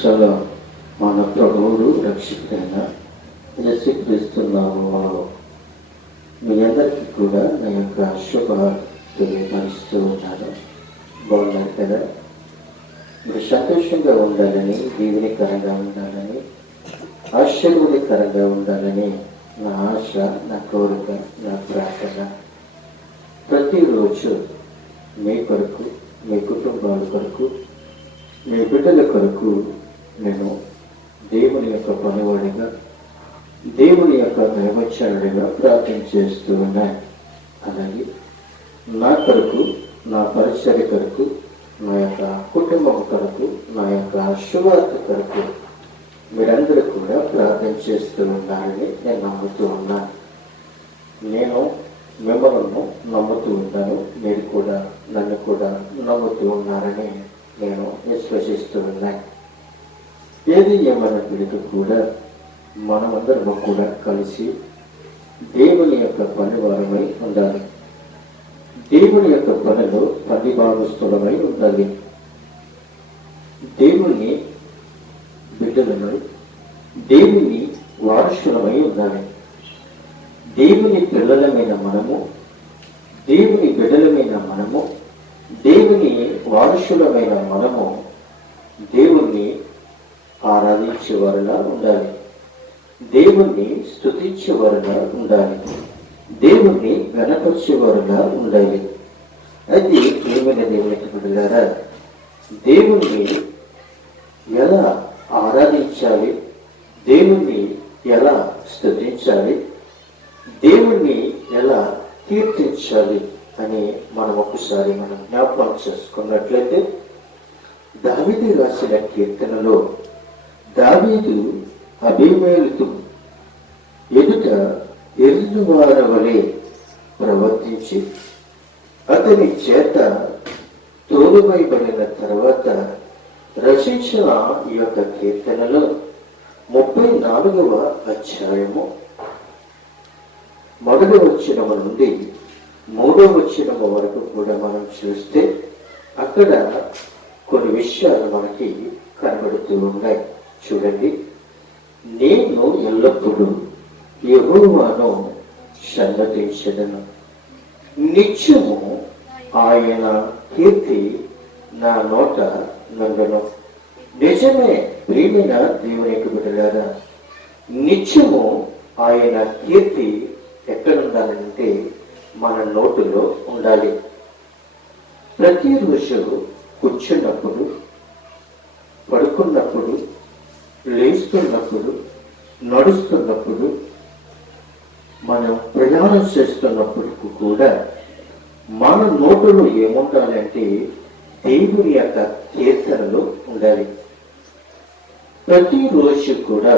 సలో మన ప్రభువుడు రక్షకుడైన యేసుక్రీస్తు నామములో మీ అందరికీ కూడా నా యొక్క శుభ తెలియపరుస్తూ ఉన్నాను. బాగున్నారు కదా? మీరు సంతోషంగా ఉండాలని, దీవెనకరంగా ఉండాలని, ఆశీర్వాదకరంగా ఉండాలని నా ఆశ, నా కోరిక, నా ప్రార్థన. ప్రతిరోజు మీ కొరకు, మీ కుటుంబాల కొరకు, మీ బిడ్డల కొరకు నేను దేవుని యొక్క పనివాడిగా, దేవుని యొక్క దైవచనుడిగా ప్రార్థన చేస్తూ ఉన్నాను. అలాగే నా కొరకు, నా పరిచర్య కొరకు, నా యొక్క కుటుంబం కొరకు, నా యొక్క శుభార్త కొరకు మీరందరూ కూడా ప్రార్థన చేస్తూ ఉన్నారని నేను నమ్ముతూ ఉన్నాను. నేను మిమ్మల్ని నమ్ముతూ ఉన్నాను, మీరు కూడా నన్ను కూడా నమ్ముతూ ఉన్నారని నేను విశ్వసిస్తూ ఉన్నాను. ఏది ఏమైనప్పటికీ కూడా మనమందరం కూడా కలిసి దేవుని యొక్క పనివారమై ఉండాలి. దేవుని యొక్క పనిలో పని భాగస్థులమై ఉండాలి. దేవుని బిడ్డలమై, దేవుని వారసులమై ఉండాలి. దేవుని పిల్లలమైన మనము, దేవుని బిడ్డలమైన మనము, దేవుని వారసులమైన మనము దేవుణ్ణి ఆరాధించేవారులా ఉండాలి. దేవుణ్ణి స్తుతించేవారులా ఉండాలి. దేవుణ్ణి గణపరిచేవారులా ఉండాలి. అది ఏమైనా దేవునికి బిడ్డలారా, దేవుణ్ణి ఎలా ఆరాధించాలి, దేవుణ్ణి ఎలా స్తుతించాలి, దేవుణ్ణి ఎలా కీర్తించాలి అని మనం ఒకసారి జ్ఞాపకం చేసుకున్నట్లయితే, దావీదు రాసిన కీర్తనలో దావీదు అబీమెలెకు ఎదుట ఎర్రువారి వలె ప్రవర్తించి అతని చేత తోలుబైబడిన తర్వాత రచించిన ఈ యొక్క కీర్తనలో 34వ అధ్యాయము 1వ వచనం నుండి 3వ వచనం వరకు కూడా మనం చూస్తే అక్కడ కొన్ని విషయాలు మనకి కనబడుతూ ఉన్నాయి. చూడండి, నేను ఎల్లప్పుడూ యెహోవాను సన్నతించెదను, నిత్యము ఆయన కీర్తి నా నోట నుండును. నిజమే ప్రియమైన దేవునికి బిడ్డలారా, నిత్యము ఆయన కీర్తి ఎక్కడ ఉండాలంటే మన నోటులో ఉండాలి. ప్రతిరోజు కూర్చున్నప్పుడు, పడుకున్నప్పుడు, లేస్తున్నప్పుడు, నడుస్తున్నప్పుడు, మనం ప్రయాణం చేస్తున్నప్పుడు కూడా మన నోటులో ఏముండాలంటే దేవుని యొక్క కీర్తనలు ఉండాలి. ప్రతిరోజు కూడా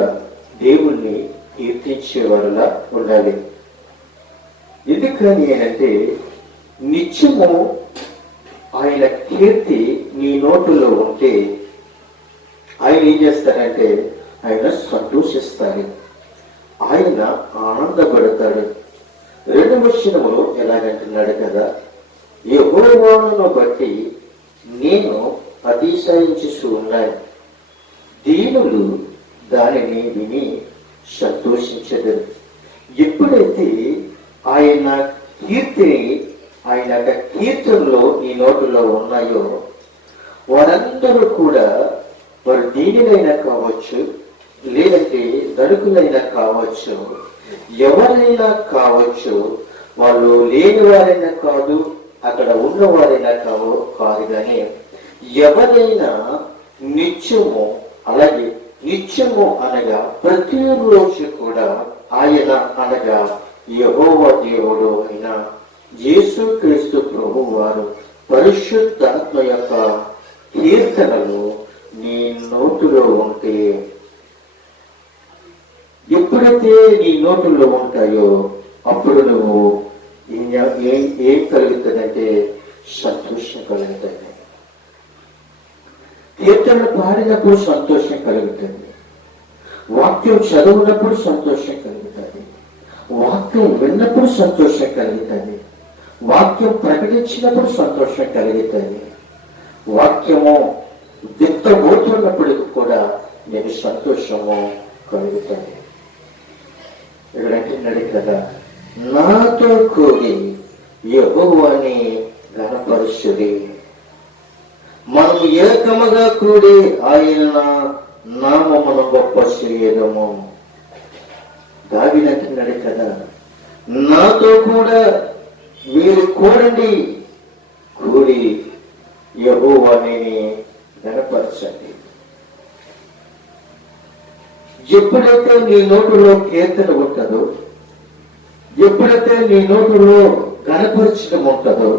దేవుణ్ణి కీర్తించేవారులా ఉండాలి. ఎందుకని అంటే నిత్యము ఆయన కీర్తి నీ నోటులో ఉంటే ఆయన ఏం చేస్తారంటే ఆయన సంతోషిస్తారు, ఆయన ఆనందపడతాడు. 2వ వచనములో ఎలాగంటున్నాడు కదా, యెహోవాను బట్టి నేను అతిశయించుచు ఉన్నాను, దీనులు దానిని విని సంతోషించదు. ఎప్పుడైతే ఆయన కీర్తిని, ఆయన కీర్తనలో ఈ నోటులో ఉన్నాయో వారందరూ కూడా, వారు దీనినైనా కావచ్చు, లేదంటే ధనికులైనా కావచ్చు, ఎవరైనా కావచ్చు, వాళ్ళు లేని వారైనా కాదు, అక్కడ ఉన్నవారైనా కాదు కానీ ఎవరైనా నిత్యము, అలాగే నిత్యము అనగా ప్రతిరోజు కూడా ఆయన అనగా యెహోవా దేవుడు అయిన యేసుక్రీస్తు ప్రభు వారు పరిశుద్ధాత్మ యొక్క కీర్తనలు నీ నోటులో ఉంటే, ఎప్పుడైతే నీ నోటులో ఉంటాయో అప్పుడు నువ్వు ఏం కలుగుతుందంటే సంతోషం కలుగుతుంది. కీర్తనలు పాడినప్పుడు సంతోషం కలుగుతుంది, వాక్యం చదివినప్పుడు సంతోషం కలుగుతుంది, వాక్యం విన్నప్పుడు సంతోషం కలుగుతుంది, వాక్యం ప్రకటించినప్పుడు సంతోషం కలుగుతుంది. వాక్యము విత్తబోతున్నప్పటికీ కూడా నీకు సంతోషము కలుగుతుంది. ఇక్కడ అంటున్నాడు కదా, నాతో కూడి యెహోవాని ఘనపరుచుడి. మనం ఏకముగా కూడి ఆయన నామమును గొప్ప చేయదము. దావీదు అంటున్నాడు కదా, నాతో కూడా మీరు కూడండి, కూడి యెహోవాని ఘనపరచండి. ఎప్పుడైతే నీ నోటిలో కీర్తన ఉంటుందో, ఎప్పుడైతే నీ నోటిలో ఘనపరచడం ఉంటుందో,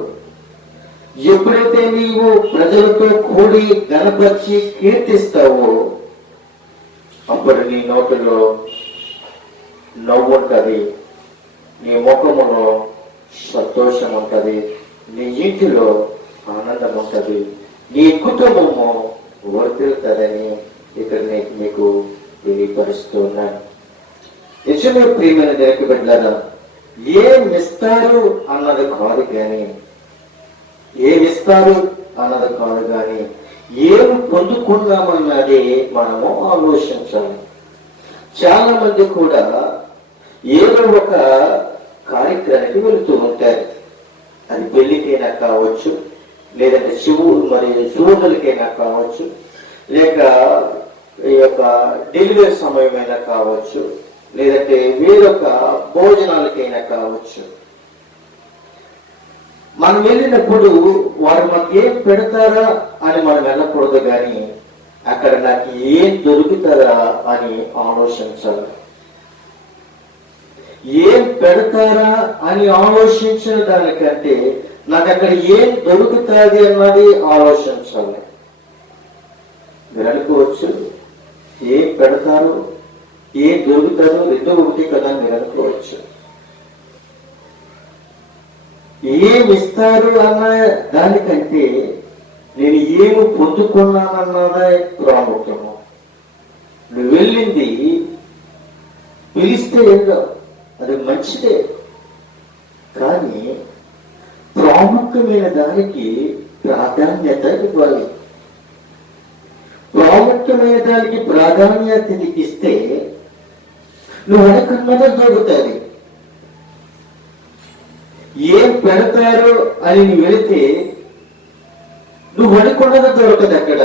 ఎప్పుడైతే నీవు ప్రజలతో కూడి ఘనపరిచి కీర్తిస్తావో, అప్పుడు నీ నోటిలో నవ్వు ఉంటుంది, నీ ముఖములో సంతోషం ఉంటుంది, నీ ఇంటిలో ఆనందం ఉంటుంది, నీ కుటుంబము వర్తిల్తుందని ఇక్కడ నేను మీకు తెలియపరుస్తూ ఉన్నాను. నిజమే ప్రియమైన దేవుని బిడ్డలారా, ఏమిస్తారు అన్నది కాదు కానీ, ఏమిస్తారు అన్నది కాదు కానీ ఏమి పొందుకున్నామన్నది మనము ఆలోచించాలి. చాలా మంది కూడా ఏదో ఒక కార్యక్రమానికి వెళుతూ ఉంటారు. అది పెళ్లికైనా కావచ్చు, లేదంటే శివుడులకైనా కావచ్చు, లేక ఈ యొక్క డెలివరీ సమయమైనా కావచ్చు, లేదంటే వేరొక భోజనాలకైనా కావచ్చు. మనం వెళ్ళినప్పుడు వారు మాకు ఏం పెడతారా అని మనం వెళ్ళకూడదు, కానీ అక్కడ నాకు ఏం దొరుకుతారా అని ఆలోచించాలి. ఏం పెడతారా అని ఆలోచించిన దానికంటే నాకు అక్కడ ఏం దొరుకుతుంది అన్నది ఆలోచించాలి. మీరు అనుకోవచ్చు, ఏం పెడతారు ఏం దొరుకుతారో రెండో ఒకటి కదా మీరు అనుకోవచ్చు. ఏమిస్తారు అన్న దానికంటే నేను ఏమి పొందుకున్నానన్నదే ప్రాముఖ్యము. నువ్వు వెళ్ళింది పిలిస్తే ఏందో అది మంచిదే, కానీ ప్రాముఖ్యమైన దానికి ప్రాధాన్యత ఇవ్వాలి. ప్రాముఖ్యమైన దానికి ప్రాధాన్యత ఇస్తే నువ్వు అనుకున్నదే దొరుకుతుంది. ఏం పెడతారో అని నువ్వు వెళితే నువ్వు అనుకున్నది దొరకదు. అక్కడ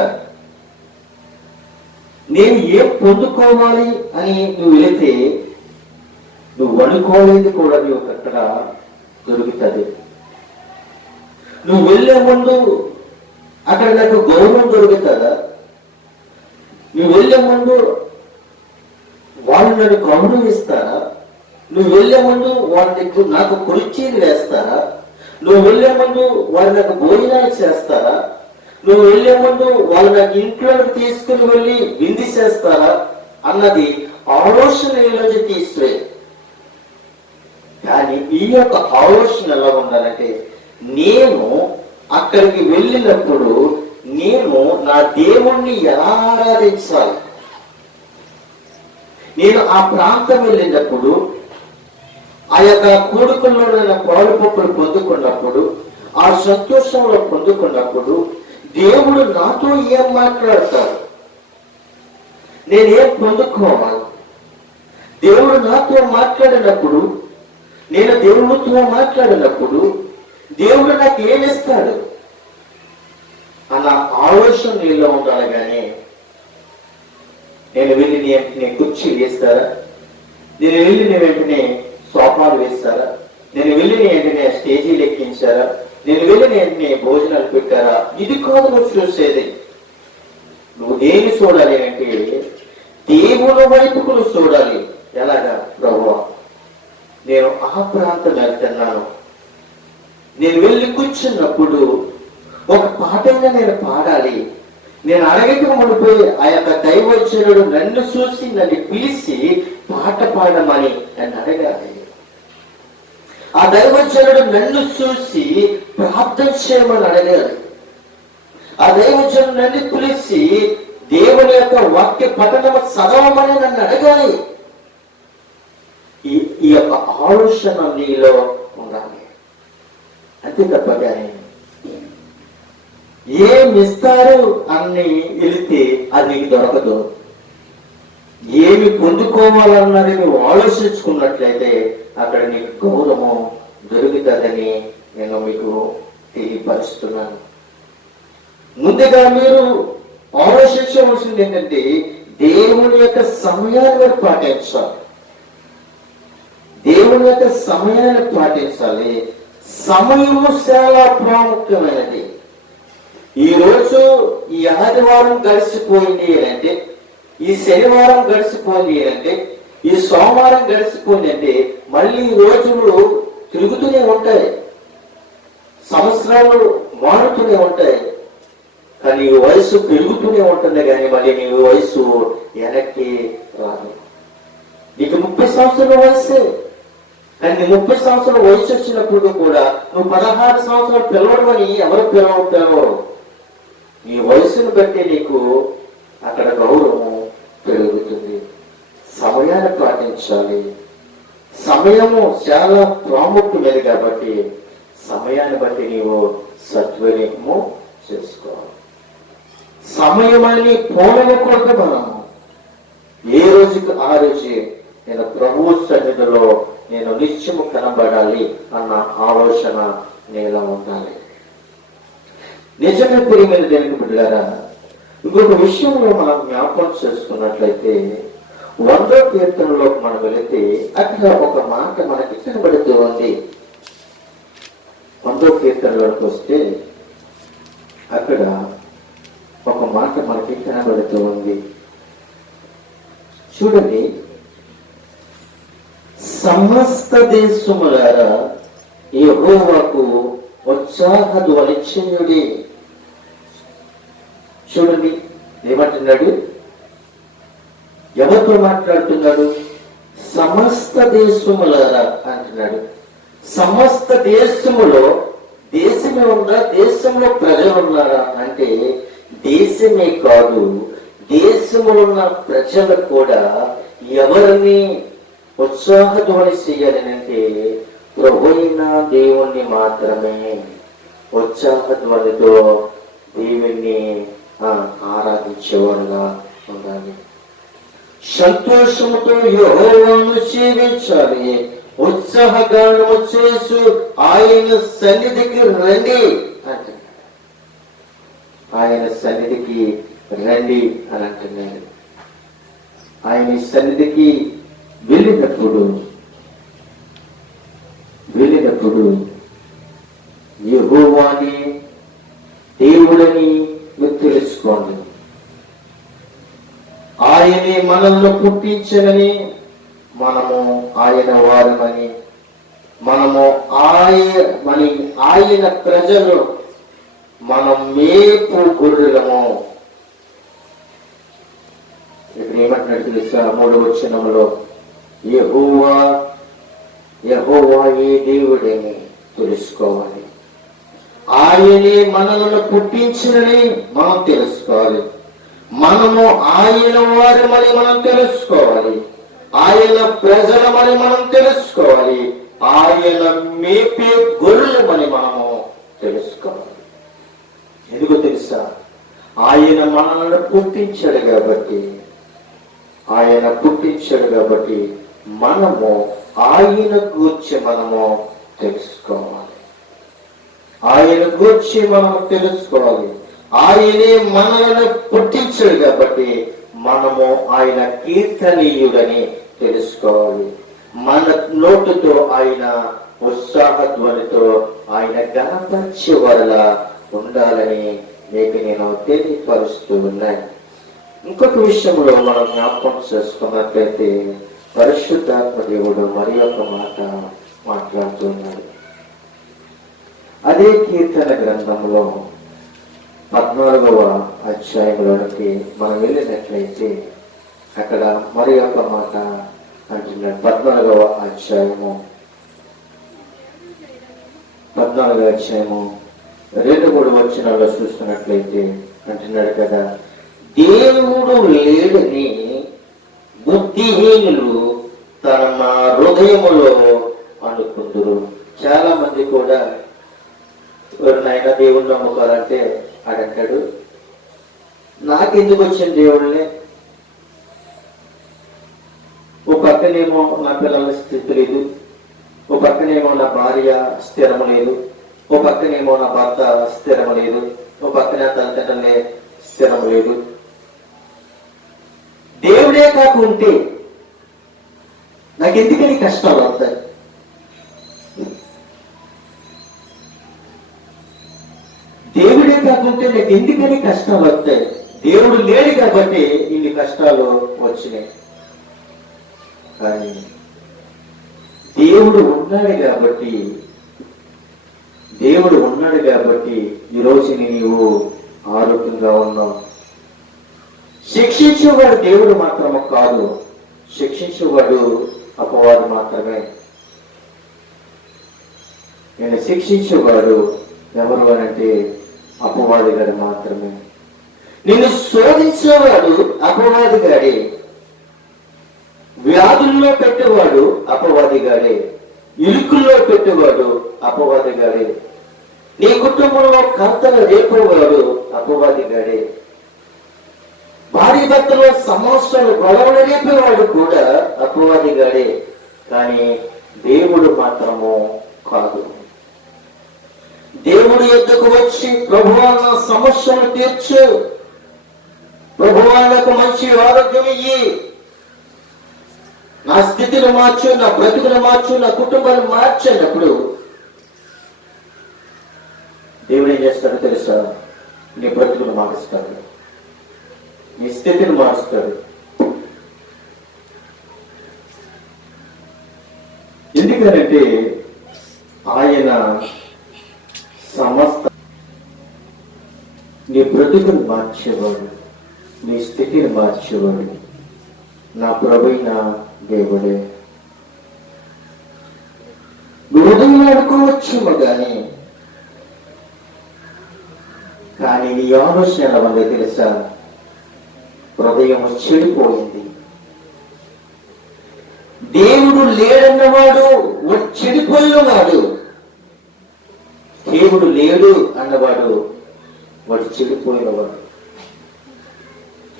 నేను ఏం పొందుకోవాలి అని నువ్వు వెళితే నువ్వు అనుకోలేదు కూడా నువ్వు అక్కడ దొరుకుతుంది. నువ్వు వెళ్ళే ముందు అక్కడ నాకు గౌరవం దొరుకుతుందా? నువ్వు వెళ్ళే ముందు వాళ్ళు నన్ను గౌరవిస్తారా? నువ్వు వెళ్ళే ముందు వాళ్ళు నాకు కుర్చీలు వేస్తారా? నువ్వు వెళ్ళే ముందు వాళ్ళు నాకు భోజనాలు చేస్తారా? నువ్వు వెళ్ళే ముందు వాళ్ళు నాకు ఇంట్లోకి తీసుకుని వెళ్ళి విందు చేస్తారా అన్నది ఆలోచన ఈరోజు తీసుకురే. కానీ ఈ యొక్క ఆలోచన ఎలా ఉండాలంటే, నేను అక్కడికి వెళ్ళినప్పుడు నేను నా దేవుణ్ణి ఎలా ఆరాధించాలి? నేను ఆ ప్రాంతం వెళ్ళినప్పుడు ఆ యొక్క కోడుకల్లో నేను పాలు పప్పులు పొందుకున్నప్పుడు, ఆ సంతోషంలో పొందుకున్నప్పుడు దేవుడు నాతో ఏం మాట్లాడతాడు, నేనేం పొందుకోవాలి? దేవుడు నాతో మాట్లాడినప్పుడు, నేను దేవుడితో మాట్లాడినప్పుడు దేవుడు నాకు ఏమిస్తాడు అన్న ఆలోచన నీలో ఉండాలి. కానీ నేను వెళ్ళి నీ వెంటనే కుర్చీ వేస్తారా? నేను వెళ్ళి నీ వెంటనే సోఫాలు వేస్తారా? నేను వెళ్ళి నీ వెంటనే స్టేజీలు ఎక్కించారా? నేను వెళ్ళి నీ వెంటనే భోజనాలు పెట్టారా? ఇది కాదు నువ్వు చూసేది. నువ్వు దేని చూడాలి అంటే దేవుని వైపుకు నువ్వు చూడాలి. ఎలాగా? ప్రభువా, నేను ఆ ప్రాంతం వెళ్తున్నాను, నేను వెళ్ళి కూర్చున్నప్పుడు ఒక పాటైనా నేను పాడాలి. నేను అడగక మునిపోయి ఆ యొక్క దైవజనుడు నన్ను చూసి నన్ను పిలిచి పాట పాడమని నన్ను అడగాలి. ఆ దైవజనుడు నన్ను చూసి ప్రార్థన చేయమని అడగాలి. ఆ దైవజనుడు నన్ను పిలిచి దేవుని యొక్క వాక్య పఠనం చదవమని నన్ను అడగాలి. ఈ యొక్క ఆలోచన నీలో ఉండాలి. అంతే తప్ప కానీ ఏమి ఇస్తారు అని వెళితే అది నీకు దొరకదు. ఏమి పొందుకోవాలన్నది నువ్వు ఆలోచించుకున్నట్లయితే అక్కడ నీకు గౌరవం దొరుకుతుందని నేను మీకు తెలియపరుస్తున్నాను. ముందుగా మీరు ఆలోచించవలసింది ఏంటంటే దేవుని యొక్క సమయాన్ని పాటించాలి. దేవుని యొక్క సమయాన్ని పాటించాలి. సమయము చాలా ప్రాముఖ్యమైనది. ఈ రోజు ఈ ఆదివారం గడిచిపోయింది అంటే, ఈ శనివారం గడిచిపోయింది అంటే, ఈ సోమవారం గడిచిపోయింది అంటే మళ్ళీ రోజులు తిరుగుతూనే ఉంటాయి, సంవత్సరాలు మారుతూనే ఉంటాయి. కానీ నీ వయసు పెరుగుతూనే ఉంటుంది, కానీ మళ్ళీ నీ వయసు వెనక్కి రాదు. నీకు 30 సంవత్సరాల వయసే, కానీ 30 సంవత్సరాల వయసు వచ్చినప్పుడు కూడా నువ్వు 16 సంవత్సరాలు పిలవడం అని ఎవరు పిలవరు. నీ వయసును బట్టి నీకు అక్కడ గౌరవం పెరుగుతుంది. సమయాన్ని పాటించాలి. సమయము చాలా ప్రాముఖ్యమైనది కాబట్టి సమయాన్ని బట్టి నీవు సద్వినియోగము చేసుకోవాలి. సమయమని పోలవకూడదు. మనము ఏ రోజుకి ఆ రోజు నేను ప్రభువు సన్నిధిలో నేను నిత్యము కనబడాలి అన్న ఆలోచన నీలో ఉండాలి. నిజమే ప్రియమైన దేవుని బిడ్డలారా, ఇంకొక విషయంలో మనం జ్ఞాపకం చేసుకున్నట్లయితే 100వ కీర్తనలోకి మనం వెళితే అక్కడ ఒక మాట మనకి కనబడుతూ ఉంది. 100వ కీర్తనలోకి వస్తే అక్కడ ఒక మాట మనకి కనబడుతూ ఉంది. చూడండి, సమస్త దేశములారా యెహోవాకు ఉత్సాహ ధ్వని చేయుడి. చూడండి ఏమంటున్నాడు, ఎవరితో మాట్లాడుతున్నాడు? సమస్త దేశములారా అంటున్నాడు. సమస్త దేశములో దేశమే ఉందా? దేశంలో ప్రజలు ఉన్నారా అంటే దేశమే కాదు, దేశంలో ఉన్న ప్రజలు కూడా ఎవరిని ఉత్సాహ ధ్వని చేయాలని అంటే ప్రభువైన దేవుణ్ణి మాత్రమే ఉత్సాహ ధ్వనితో దేవుణ్ణి ఆరాధించేవాడుగా ఉండాలి. సంతోషముతో యెహోవాను సేవించాలి. ఉత్సాహగానము చేసు ఆయన సన్నిధికి రండి అంటున్నాడు. ఆయన సన్నిధికి రండి అని అంటున్నాడు. ఆయన సన్నిధికి వెళ్ళినప్పుడు యెహోవాని దేవుడని మీరు తెలుసుకోండి. ఆయనే మనల్ని పుట్టించనని, మనము ఆయన వారమని, మనము ఆయన ప్రజలు, మనం మేపు గొర్రెలము. ఇప్పుడు ఏమంటున్నాడు తెలుసా? 3వ వచనంలో యెహోవా ఏ దేవుడని తెలుసుకోవాలి. ఆయనే మనల్ని పుట్టించినని మనం తెలుసుకోవాలి. మనము ఆయన వారమని మనం తెలుసుకోవాలి. ఆయన ప్రజలమని మనం తెలుసుకోవాలి. ఆయన మేపే గొర్రెలమని మనము తెలుసుకోవాలి. ఎందుకో తెలుసా? ఆయన మనల్ని పుట్టించాడు కాబట్టి మనము ఆయన గూర్చి మనము తెలుసుకోవాలి. ఆయన గూర్చి మనము తెలుసుకోవాలి. ఆయనే మనల్ని పుట్టించాడు కాబట్టి మనము ఆయన కీర్తనీయుడని తెలుసుకోవాలి. మన నోటుతో ఆయన ఉత్సాహ ధ్వనితో ఆయన గణపరిచే వరలా ఉండాలని మీకు నేను తెలియపరుస్తూ ఉన్నాను. ఇంకొక విషయంలో మనం జ్ఞాపకం చేసుకున్నట్లయితే పరిశుద్ధాత్మ దేవుడు మరి ఒక మాట మాట్లాడుతున్నాడు. అదే కీర్తన గ్రంథంలో 14వ అధ్యాయంలోనికి మనం వెళ్ళినట్లయితే అక్కడ మరి ఒక మాట అంటున్నాడు. 14వ అధ్యాయము 2-3 వచనాల్లో చూస్తున్నట్లయితే అంటున్నాడు కదా, దేవుడు లేడని బుద్ధిహీనులు తన హృదయములో అనుకుందురు. చాలా మంది కూడా ఎవరినైనా దేవుడు నమ్ముకోవాలంటే అడంటాడు, నాకెందుకు వచ్చిన దేవుళ్ళే, ఓ పక్కనేమో నా పిల్లల స్థితి లేదు, ఓ పక్కనేమో నా భార్య స్థిరం లేదు, ఓ పక్కనేమో నా భర్త స్థిరం లేదు, ఓ పక్కన తల్లిదండ్రులే స్థిరం లేదు. దేవుడే కాకుంటే నాకెందుకని కష్టాలు వస్తాయి? దేవుడే కాకుంటే నాకు ఎందుకని కష్టాలు వస్తాయి? దేవుడు లేడు కాబట్టి ఇన్ని కష్టాలు వచ్చినాయి. కానీ దేవుడు ఉన్నాడు కాబట్టి ఈరోజు నీవు ఆరోగ్యంగా ఉన్నావు. శిక్షించేవాడు దేవుడు మాత్రము కాదు, శిక్షించేవాడు అపవాదు మాత్రమే. నేను శిక్షించేవాడు ఎవరు అనంటే అపవాది గారు మాత్రమే. నిన్ను శోధించేవాడు అపవాది గాడే, వ్యాధుల్లో పెట్టేవాడు అపవాది గాడే, ఇరుకుల్లో పెట్టేవాడు అపవాది గాడే, నీ కుటుంబంలో కర్తలు రేపేవాడు అపవాది గాడే, భార్య భర్తలో సమస్యలు గొడవలు రేపేవాడు కూడా అపవాది గాడే. కానీ దేవుడు మాత్రము కాదు. దేవుడి యొద్దకు వచ్చి ప్రభువా నా సమస్యను తీర్చు, ప్రభువా నాకు మంచి ఆరోగ్యం ఇయ్యి, నా స్థితిని మార్చు, నా బ్రతుకును మార్చు, నా కుటుంబాన్ని మార్చేటప్పుడు దేవుడు ఏం చేస్తాడో తెలుసా? నీ బ్రతుకును మారుస్తాడు, నీ స్థితిని మారుస్తాడు. ఎందుకనంటే ఆయన సమస్త నీ బ్రతుకును మార్చేవాడు, నీ స్థితిని మార్చేవాడు నా ప్రభువైన దేవుడే. హృదయం అనుకోవచ్చేమో కానీ నీ ఆలోచన వల్ల తెలుసా? హృదయం చెడిపోయింది. దేవుడు లేడన్నవాడు చెడిపోయినవాడు, దేవుడు లేడు అన్నవాడు వాడు చెడిపోయినవాడు.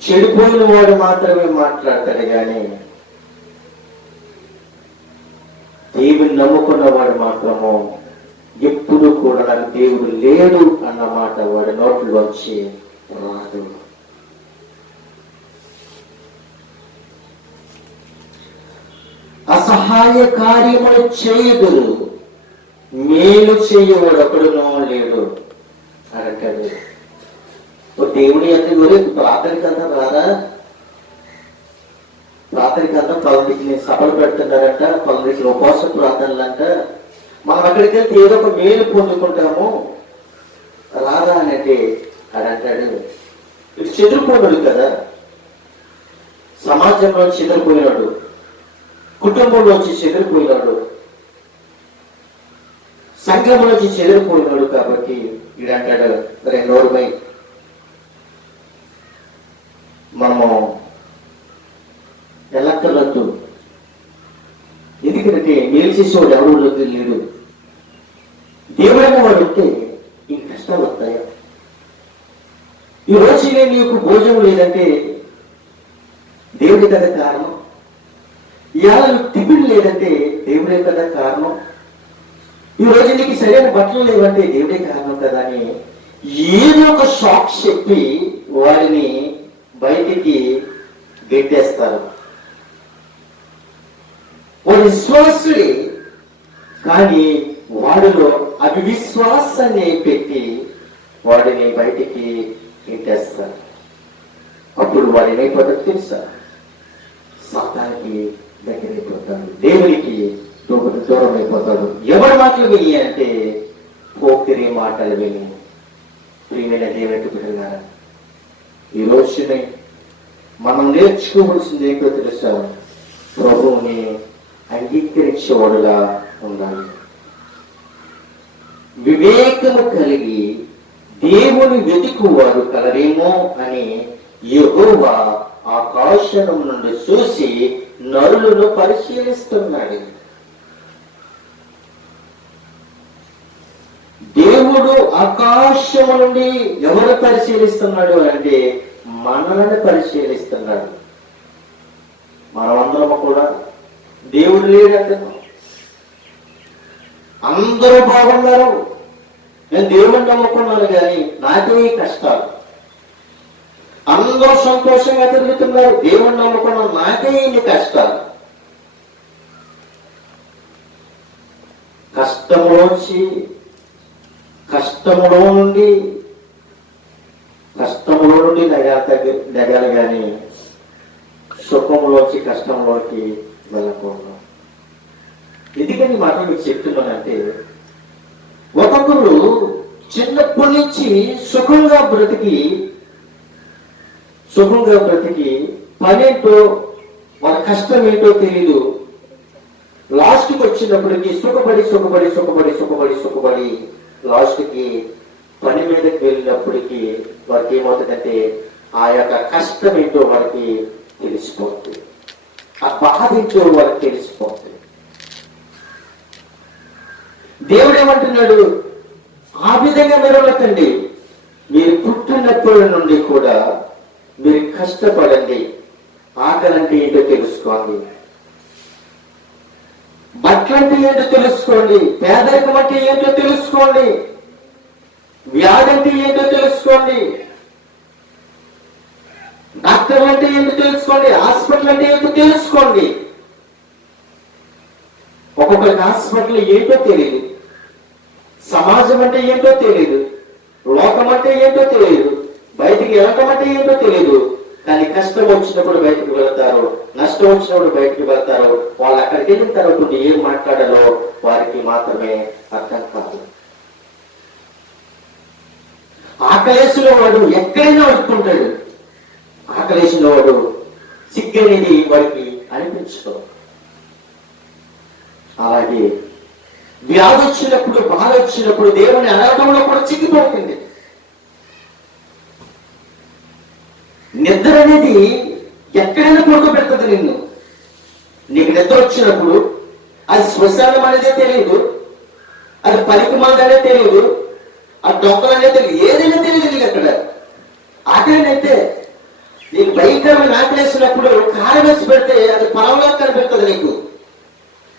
చెడిపోయిన వాడు మాత్రమే మాట్లాడతాడు కానీ దేవుని నమ్ముకున్నవాడు మాత్రము ఎప్పుడు కూడా నాకు దేవుడు లేడు అన్న మాట వాడి నోట్లోంచి రాదు. అసహాయ కార్యములు చేయుదురు, మేలు చేయవాడు ఒకడునో లేడు అంటాడు. దేవుడి యొక్క ప్రార్థనకంతా రారా? ప్రార్థనకంతా పౌరుడికి సభలు పెడుతున్నారంట, పౌరుడికి ఉపవాస ప్రార్థనలంట. మనం అక్కడికి వెళ్తే ఏదో ఒక మేలు పొందుకుంటాము రాదా అంటే అడంటాడు. ఇటు చెదిరిపోయాడు కదా, సమాజంలో చెదిరిపోయినాడు, కుటుంబంలోంచి చెదిరిపోయినాడు, సంఘంలోంచి చెదిరిపోయినాడు. కాబట్టి వీడంటాడు, మరి నోరుమై మనము ఎల్లక్కర్లొద్దు. ఎందుకంటే మేలు చేసేవాడు ఎవరు లేడు. దేవుడైన వాడు ఉంటే ఈ కష్టాలు వస్తాయా? ఈ రోజు నేను నీకు భోజనం లేదంటే దేవుడి కదా కారణం. ఇవాళ టిఫిన్ లేదంటే దేవుడే కదా కారణం. ఈ రోజు నీకు సరైన బట్టలు లేవంటే దేవుడే కారణం కదా అని ఏదో ఒక షాక్ చెప్పి వాడిని బయటికి గెట్టేస్తారు. వాడు విశ్వాసుడే కానీ వాడిలో అవిశ్వాసాన్ని పెట్టి వాడిని బయటికి గెట్టేస్తారు. అప్పుడు వాడిని అయిపోతాడు తెలుసా? సాతానికి దగ్గరైపోతాడు, దేవునికి దూరం అయిపోతాడు. ఎవరి మాటలు విని అంటే పోకిరి మాటలు విని. ప్రియమైన దేవుని బిడ్డలారా, ఈ రోజునే మనం నేర్చుకోవలసింది ఏంటో తెలుసా? ప్రభువుని అంగీకరించేవాడుగా ఉండాలి. వివేకము కలిగి దేవుని వెతుకువారు కలరేమో అని యెహోవా ఆకాశం నుండి చూసి నరులను పరిశీలిస్తున్నాడు. దేవుడు ఆకాశము నుండి ఎవరు పరిశీలిస్తున్నాడు అంటే మనల్ని పరిశీలిస్తున్నాడు. మనమందరము కూడా దేవుడు లేడంటే అందరూ బాగున్నారు, నేను దేవుడిని నమ్ముకున్నాను కానీ నాకే కష్టాలు. అందరూ సంతోషంగా తిరుగుతున్నారు, దేవుడిని నమ్ముకున్నాను, నాకే ఇన్ని కష్టాలు. కష్టములో నుండి నెగాలి కానీ సుఖంలోంచి కష్టంలోకి వెళ్ళకూడదు. ఎందుకని మాట మీకు చెప్తున్నానంటే, ఒక్కొక్కరు చిన్నప్పటి నుంచి సుఖంగా బ్రతికి పనేంటో మన కష్టం ఏంటో తెలియదు. లాస్ట్కి వచ్చినప్పటికీ సుఖపడి లాస్ట్కి పని మీదకి వెళ్ళినప్పటికీ వారికి ఏమవుతుందంటే ఆ యొక్క కష్టం ఏంటో వారికి తెలిసిపోతుంది, ఆ బాధ ఏంటో వారికి తెలిసిపోతుంది. దేవుడు ఏమంటున్నాడు, ఆ విధంగా మీరు ఉండకండి, మీరు పుట్టినప్పటి నుండి కూడా మీరు కష్టపడండి, ఆకలంటే ఏంటో తెలుసుకోండి, బట్టలంటే ఏంటో తెలుసుకోండి, పేదరికం అంటే ఏంటో తెలుసుకోండి, వ్యాధి అంటే ఏంటో తెలుసుకోండి, డాక్టర్లు అంటే ఏంటో తెలుసుకోండి, హాస్పిటల్ అంటే ఏంటో తెలుసుకోండి. ఒక్కొక్కరికి హాస్పిటల్ ఏంటో తెలియదు, సమాజం అంటే ఏంటో తెలియదు, లోకం అంటే ఏంటో తెలియదు, బయటికి వెళ్ళటం అంటే ఏంటో తెలియదు. కానీ కష్టం వచ్చినప్పుడు బయటకు వెళ్తారు, నష్టం వచ్చినప్పుడు బయటకు వెళ్తారు. వాళ్ళు అక్కడికి వెళ్ళిన తర్వాత ఏం మాట్లాడాలో వారికి మాత్రమే అర్థం కాదు. ఆకలేసిన వాడు ఎక్కడైనా అడుక్కుంటాడు, ఆకలేసిన వాడు సిగ్గనేది వాడికి అనిపించదు. అలాగే వ్యాధి వచ్చినప్పుడు, బాధ వచ్చినప్పుడు దేవుని అడగడంలో కూడా చిక్కిపోతుంది. నిద్ర అనేది ఎక్కడైనా పడుకోబెడుతుంది నిన్ను. నీకు నిద్ర వచ్చినప్పుడు అది శ్మశానం అనేదే తెలియదు, అది పనికి మందనే తెలియదు, ఆ డొక్కలనే తెలియదు, ఏదైనా తెలియదు నీకు. అక్కడ ఆకలినైతే నీకు భయంకరమైన ఆకలి వేసినప్పుడు కారం వేసి పెడితే అది పొలంలో కనిపెడుతుంది నీకు.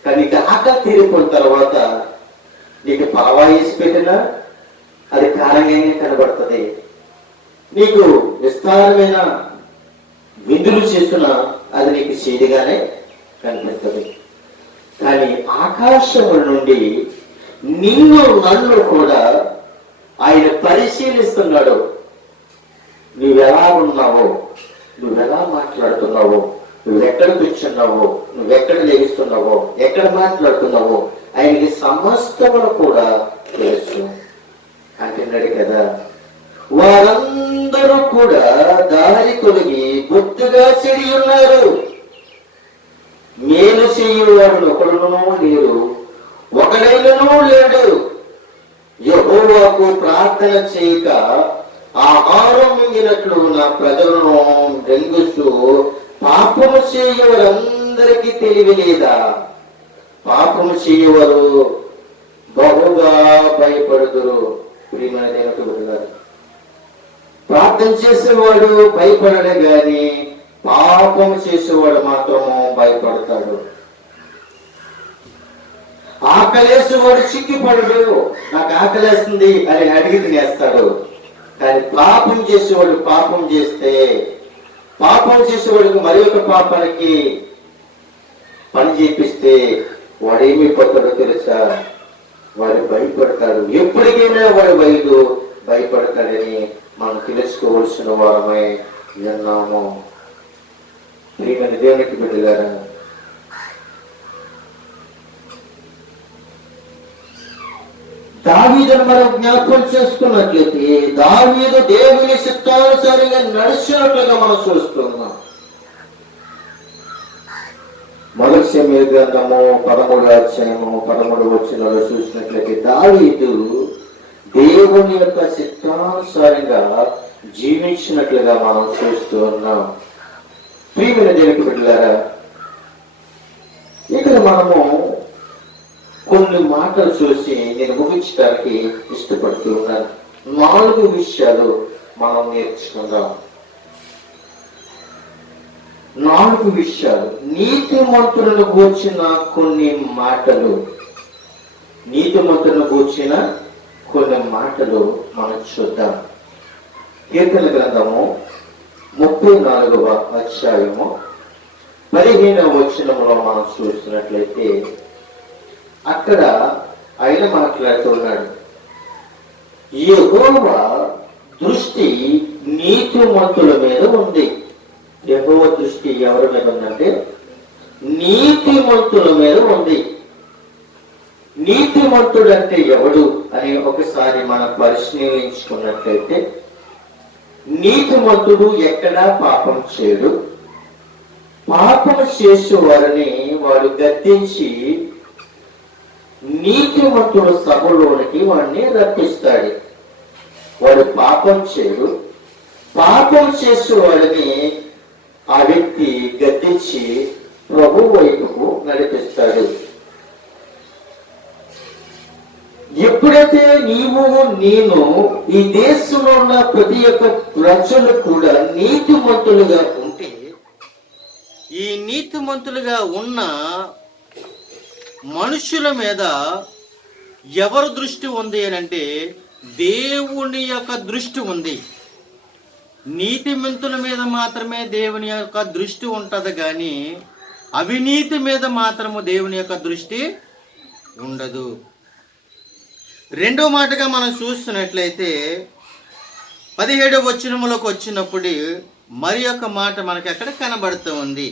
కానీ నీకు ఆకలి తీరిపోయిన తర్వాత నీకు పలవా వేసి పెట్టినా అది కారంగానే కనబడుతుంది. నీకు విస్తారమైన విందులు చేస్తున్నా అది నీకు చేదుగానే కనిపిస్తుంది. కానీ ఆకాశము నుండి నిన్ను నన్ను కూడా ఆయన పరిశీలిస్తున్నాడు. నువ్వెలా ఉన్నావో, నువ్వెలా మాట్లాడుతున్నావో, నువ్వెక్కడ కూర్చున్నావో, నువ్వెక్కడ లేస్తున్నావో, ఎక్కడ మాట్లాడుతున్నావో ఆయనకి సమస్తమును కూడా తెలుసు అంటున్నాడు కదా. వారందరూ కూడా దారి తొలగి బొత్తుగా చెడి ఉన్నారు, మేలు చేయువాడు ఒకడునూ లేరు, ఒకడైనను లేడు. యెహోవాకు ప్రార్థన చేయక ఆహారం మింగినట్లు నా ప్రజలను రెంగుస్తూ పాపము చేయవారందరికీ తెలివి లేదా? పాపము చేయవారు బహుగా భయపడుదురు. ప్రియమైన దేవుని గారు, ప్రార్థన చేసేవాడు భయపడలే గాని పాపం చేసేవాడు మాత్రము భయపడతాడు. ఆకలేసేవాడు చిక్కిపడడు, నాకు ఆకలేస్తుంది అని అడిగి తినేస్తాడు. కానీ పాపం చేసేవాడు పాపం చేసేవాడికి మరి ఒక పాపానికి పని చేపిస్తే వాడేమి పడతాడో తెలుసా? వాడు భయపడతాడు. ఎప్పటికైనా వాడు భయపడతాడని మనం తెలుసుకోవలసిన వారమై విన్నాము. ప్రియమైన దేవునికి బిడ్డలారా, దావీదును మనం జ్ఞాపకం చేసుకున్నట్లయితే దావీదు దేవుని చిత్తానుసారంగా నడిచినట్లుగా మనం చూస్తున్నాం. మొదటి సమూయేలు గ్రంథము 13వ అధ్యాయము 13వ వచనంలో చూసినట్లయితే దావీదు దేవుని యొక్క చిత్తానుసారంగా జీవించినట్లుగా మనం చూస్తూ ఉన్నాం. ప్రియమైన దేవునికి బిడ్డలారా, ఇక్కడ మనము కొన్ని మాటలు చూసి నేను ముగించడానికి ఇష్టపడుతూ ఉన్నాను. 4 విషయాలు మనం నేర్చుకుందాం. 4 విషయాలు, నీతిమంతులను గూర్చిన కొన్ని మాటలు. నీతిమంతులను గూర్చిన కొన్ని మాటలు మనం చూద్దాం. కీర్తన గ్రంథము 34వ అధ్యాయము 15వ వచనంలో మనం చూసినట్లయితే అక్కడ ఆయన మాట్లాడుతున్నాడు, యెహోవా దృష్టి నీతిమంతుల మీద ఉంది. యెహోవా దృష్టి ఎవరి మీద ఉందంటే నీతిమంతుల మీద ఉంది. నీతిమంతుడు అంటే ఎవడు అని ఒకసారి మనం పరిశీలించుకున్నట్లయితే, నీతిమంతుడు ఎక్కడా పాపం చేయడు. పాపం చేసే వారిని వాడు గద్దించి నీతిమంతుడు సభలోనికి వాడిని రప్పిస్తాడు. వాడు పాపం చేయడు. పాపం చేసే వాడిని ఆ వ్యక్తి గద్దించి ప్రభు వైపుకు నడిపిస్తాడు. ఎప్పుడైతే నీవు నేను ఈ దేశంలో ఉన్న ప్రతి ఒక్క ప్రజలు కూడా నీతిమంతులుగా ఉంటే, ఈ నీతిమంతులుగా ఉన్న మనుషుల మీద ఎవరు దృష్టి ఉంది అని అంటే దేవుని యొక్క దృష్టి ఉంది. నీతిమంతుల మీద మాత్రమే దేవుని యొక్క దృష్టి ఉంటది, కానీ అవినీతి మీద మాత్రము దేవుని యొక్క దృష్టి ఉండదు. రెండో మాటగా మనం చూస్తున్నట్లయితే 17వ వచనములోకి వచ్చినప్పుడు మరి యొక్క మాట మనకి ఎక్కడ కనబడుతూ ఉంది.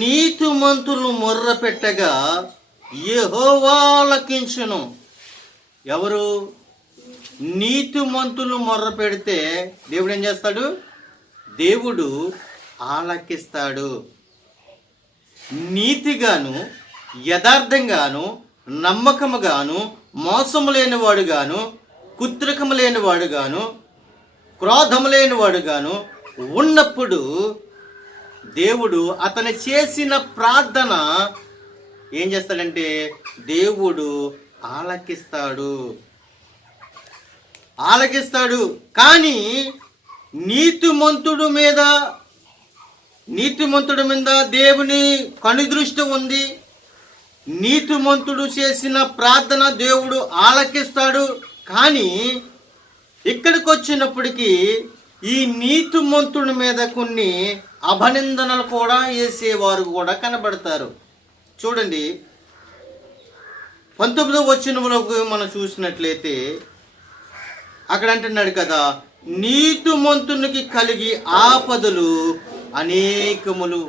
నీతిమంతులు మొర్ర పెట్టగా యెహోవా ఆలకించును. ఎవరు? నీతిమంతులు మొర్ర పెడితే దేవుడు ఏం చేస్తాడు? దేవుడు ఆలకిస్తాడు. నీతిగాను, యథార్థంగాను, నమ్మకముగాను, మోసము లేనివాడుగాను, కుత్రికము లేనివాడుగాను, క్రోధము లేనివాడుగాను ఉన్నప్పుడు దేవుడు అతను చేసిన ప్రార్థన ఏం చేస్తాడంటే దేవుడు ఆలకిస్తాడు. కానీ నీతిమంతుడి మీద దేవుని కనుదృష్టి ఉంది. నీతిమంతుడు చేసిన ప్రార్థన దేవుడు ఆలకిస్తాడు. కానీ ఇక్కడికి వచ్చినప్పటికీ ఈ నీతిమంతుడి మీద కొన్ని అభినందనలు కూడా వేసేవారు కూడా కనబడతారు. చూడండి, 19వ వచనంలోకి మనం చూసినట్లయితే అక్కడ అంటున్నాడు కదా, నీతిమంతునికి కలిగి ఆపదలు అనేకములు.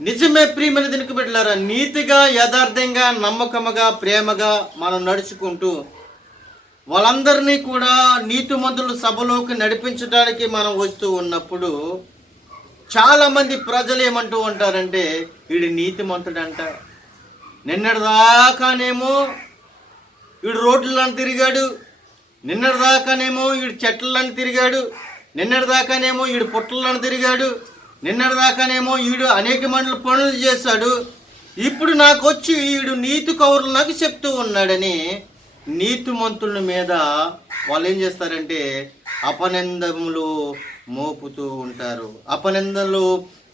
నిజమే ప్రియమైన దీనికి బిడ్డలారా, నీతిగా, యథార్థంగా, నమ్మకముగా, ప్రేమగా మనం నడుచుకుంటూ వాళ్ళందరినీ కూడా నీతిమంతుల సభలోకి నడిపించడానికి మనం వస్తూ ఉన్నప్పుడు చాలా మంది ప్రజలు ఏమంటూ ఉంటారంటే వీడు నీతిమంతుడు అంట. నిన్నటిదాకానేమో వీడు రోడ్లను తిరిగాడు, నిన్నటిదాకానేమో వీడు చెట్లను తిరిగాడు, నిన్నటిదాకానేమో వీడు పుట్టలను తిరిగాడు, నిన్నటిదాకానేమో వీడు అనేక మంది పనులు చేశాడు. ఇప్పుడు నాకు వచ్చి వీడు నీతి కౌరులు నాకు చెప్తూ ఉన్నాడని నీతిమంతుల మీద వాళ్ళు ఏం చేస్తారంటే అపనిందములు మోపుతూ ఉంటారు, అపనిందలు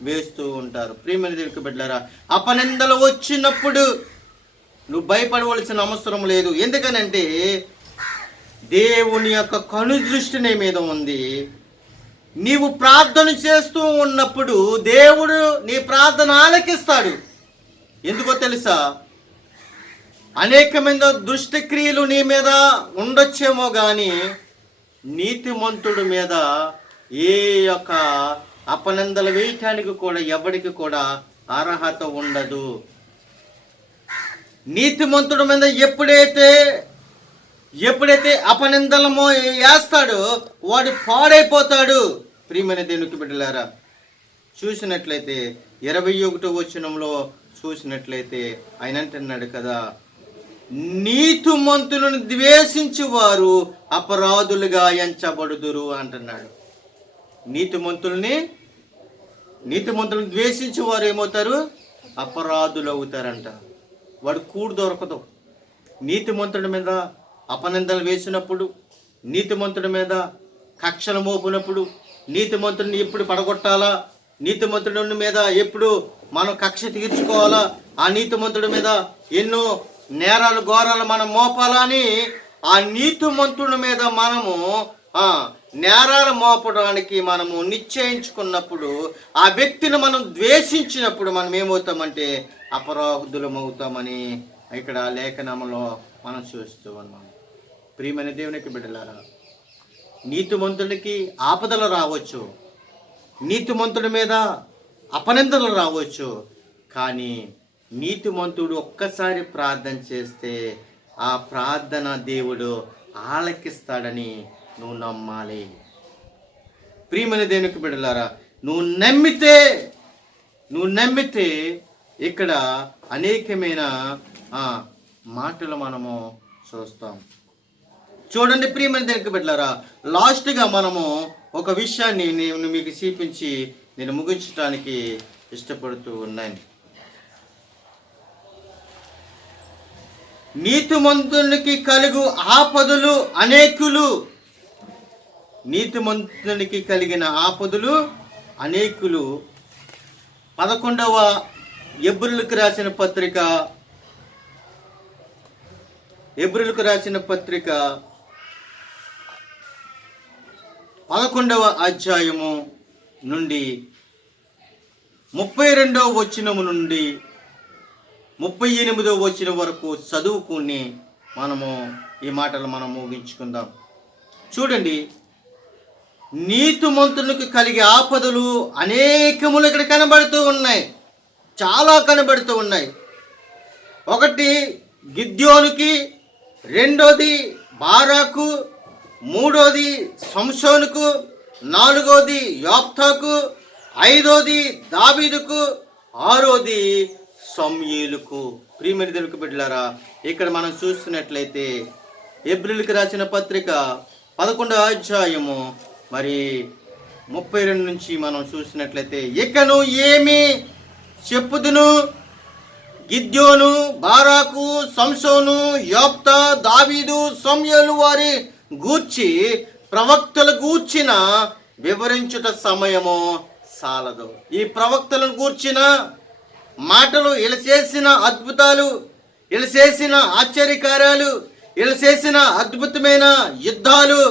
వేస్తూ ఉంటారు. ప్రియమైన దేవుని బిడ్డలారా, అపనిందలు వచ్చినప్పుడు నువ్వు భయపడవలసిన అవసరం లేదు. ఎందుకనంటే దేవుని యొక్క కనుదృష్టి నీ మీద ఉంది. నీవు ప్రార్థన చేస్తూ ఉన్నప్పుడు దేవుడు నీ ప్రార్థన ఆలకిస్తాడు. ఎందుకో తెలుసా? అనేకమైన దుష్టక్రియలు నీ మీద ఉండొచ్చేమో కానీ నీతిమంతుడి మీద ఏ యొక్క అపనిందలు వేయటానికి కూడా ఎవరికి కూడా అర్హత ఉండదు. నీతిమంతుడి మీద ఎప్పుడైతే అపనిందలమో వేస్తాడో వాడు పాడైపోతాడు. ప్రియమైన దేవునికి బిడ్డలారా, చూసినట్లయితే 21వ వచనంలో చూసినట్లయితే ఆయన అంటున్నాడు కదా, నీతిమంతులను ద్వేషించు వారు అపరాధులుగా ఎంచబడుదురు అంటున్నాడు. నీతిమంతులను ద్వేషించే వారు ఏమవుతారు? అపరాధులు అవుతారంట. వాడు కూడు దొరకదు. నీతిమంతుడి మీద అపనిందలు వేసినప్పుడు, నీతిమంతుడి మీద కక్షలు మోపినప్పుడు, నీతిమంతుడిని ఎప్పుడు పడగొట్టాలా, నీతిమంతుడి మీద ఎప్పుడు మనం కక్ష తీర్చుకోవాలా, ఆ నీతిమంతుడి మీద ఎన్నో నేరాలు ఘోరాలు మనం మోపాలా అని ఆ నీతిమంతుడి మీద మనము నేరాలు మోపడానికి మనము నిశ్చయించుకున్నప్పుడు, ఆ వ్యక్తిని మనం ద్వేషించినప్పుడు మనం ఏమవుతామంటే అపరాధులం అవుతామని ఇక్కడ లేఖనంలో మనం చూస్తూ ఉన్నాం. ప్రియమైన దేవునికి బిడ్డలారా, నీతిమంతుడికి ఆపదలు రావచ్చు, నీతిమంతుడి మీద అపనిందలు రావచ్చు, కానీ నీతిమంతుడు ఒక్కసారి ప్రార్థన చేస్తే ఆ ప్రార్థన దేవుడు ఆలకిస్తాడని నువ్వు నమ్మాలి. ప్రియమైన దేవునికి బిడ్డలారా, నువ్వు నమ్మితే ఇక్కడ అనేకమైన మాటలు మనము చూస్తాం. చూడండి ప్రియమైన దేవునికి బిడ్డలారా, లాస్ట్గా మనము ఒక విషయాన్ని నేను మీకు చూపించి నేను ముగించడానికి ఇష్టపడుతూ ఉన్నాను. నీతిమంతునికి కలుగు ఆపదలు అనేకులు. నీతిమంతునికి కలిగిన ఆపదలు అనేకులు. 11వ ఎబ్రిలకు రాసిన పత్రిక 11వ అధ్యాయము నుండి 32వ వచనము నుండి 38వ వచనం వరకు చదువుకుని మనము ఈ మాటలు మనం ముగించుకుందాం. చూడండి, నీతిమంతునికి కలిగే ఆపదలు అనేకములు ఇక్కడ కనబడుతూ ఉన్నాయి, చాలా కనబడుతూ ఉన్నాయి. ఒకటి గిద్యోనుకి, రెండోది బారాకు, మూడోది సంసోనుకు, నాలుగోది యోఫ్తాకు, ఐదోది దావీదుకు, ఆరోది సమూయేలుకు. ప్రియమైన దేవునికి బిడ్డలారా, ఇక్కడ మనం చూస్తున్నట్లయితే ఎబ్రిలకు రాసిన పత్రిక 11వ అధ్యాయము 32 నుంచి మనం చూసినట్లయితే, ఇకను ఏమి చెప్పుదును, గిద్యోను, బారాకు, సంసోను, యోఫ్తా, దావీదు, సమూయేలు వారి గూర్చి ప్రవక్తలు గూర్చిన వివరించుట సమయము సాలదు. ఈ ప్రవక్తలను గూర్చిన మాటలు, వీళ్ళు చేసిన అద్భుతాలు, వీళ్ళు చేసిన ఆశ్చర్యకార్యాలు, వీళ్ళు చేసిన అద్భుతమైన యుద్ధాలు,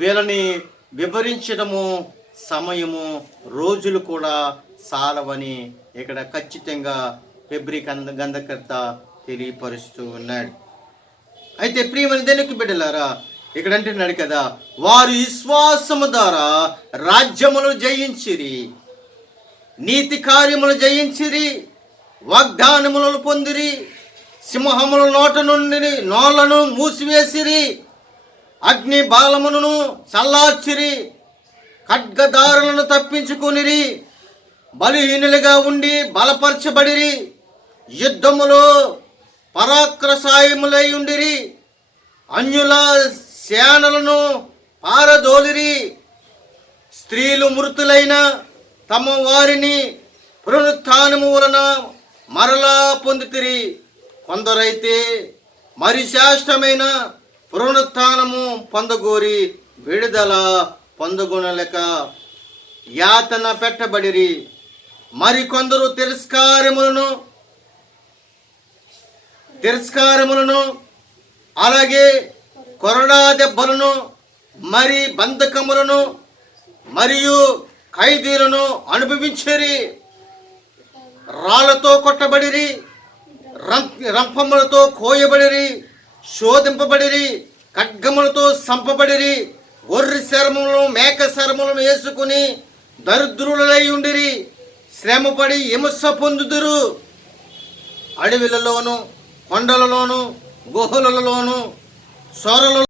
వీళ్ళని వివరించడము సమయము రోజులు కూడా సాలవని ఇక్కడ ఖచ్చితంగా హెబ్రీ గ్రంథకర్త తెలియపరుస్తూ ఉన్నాడు. అయితే ప్రియమైన దేవునికి బిడ్డలారా, ఇక్కడ అంటున్నాడు కదా, వారు విశ్వాసము ద్వారా రాజ్యములు జయించిరి, నీతి కార్యములు జయించిరి, వాగ్దానములను పొందిరి, సింహముల నోట నుండి నోళ్లను మూసివేసిరి, అగ్ని బాలమును చల్లార్చిరి, ఖడ్గదారులను తప్పించుకొనిరి, బలహీనులుగా ఉండి బలపరచబడిరి, యుద్ధములో పరాక్రమశాలులై ఉండిరి, అన్యుల సేనలను పారదోలిరి, స్త్రీలు మృతులైన తమ వారిని పునరుత్థానము వలన మరలా పొందుతిరి, కొందరైతే మరి శ్రేష్టమైన పునరుత్థానము పొందగోరి విడుదల పొందగొనలేక యాతన పెట్టబడిరి, మరికొందరు తిరస్కారములను అలాగే కొరడా దెబ్బలను, మరి బంధకములను మరియు ఖైదీలను అనుభవించిరి, రాళ్లతో కొట్టబడిరి, రంపములతో కోయబడిరి, శోధింపబడిరి, ఖడ్గములతో సంపబడిరి, గొర్రె శర్మములను మేక శర్మలను వేసుకుని దరిద్రులై ఉండిరి, శ్రమపడి హింస పొందుదురు, అడవిలలోను కొండలలోను గుహలలోను సొరల